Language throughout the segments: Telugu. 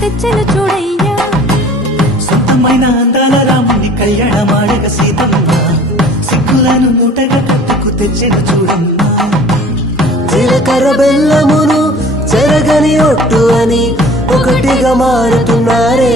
తెచ్చెను చూడయ్యా సొంతమైన అందాల రాముని కళ్యాణమాడగ సీతమ్మ సిగ్గులను మూటగా కట్టుకు తెచ్చెను చూడమ్మా జీలకర్ర బెల్లమును చెరగని ఒట్టు అని ఒకటిగా మారుతున్నారే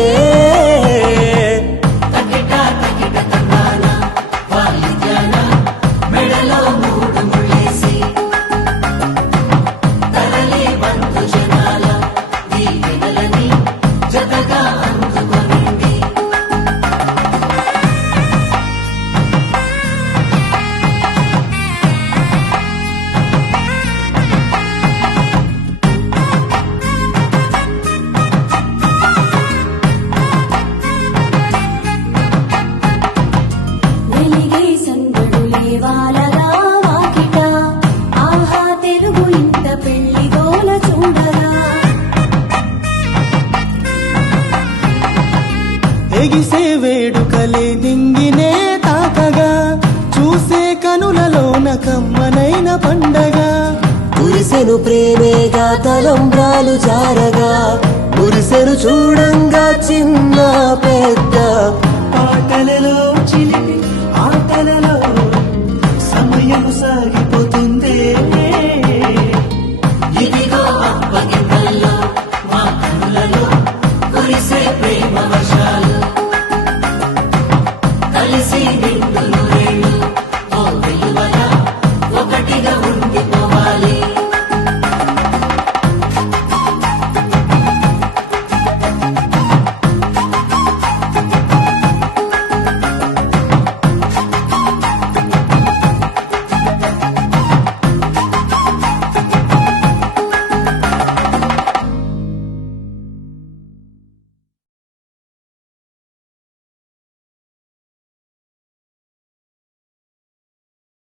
ఎగిసే వేడుకలే నింగినే తాకగా చూసే కనులలోన కమ్మనైన పండగ కురిసెను ప్రేమేగా తలంబ్రాలు జారగా కురిసెను చూడంగా చిన్న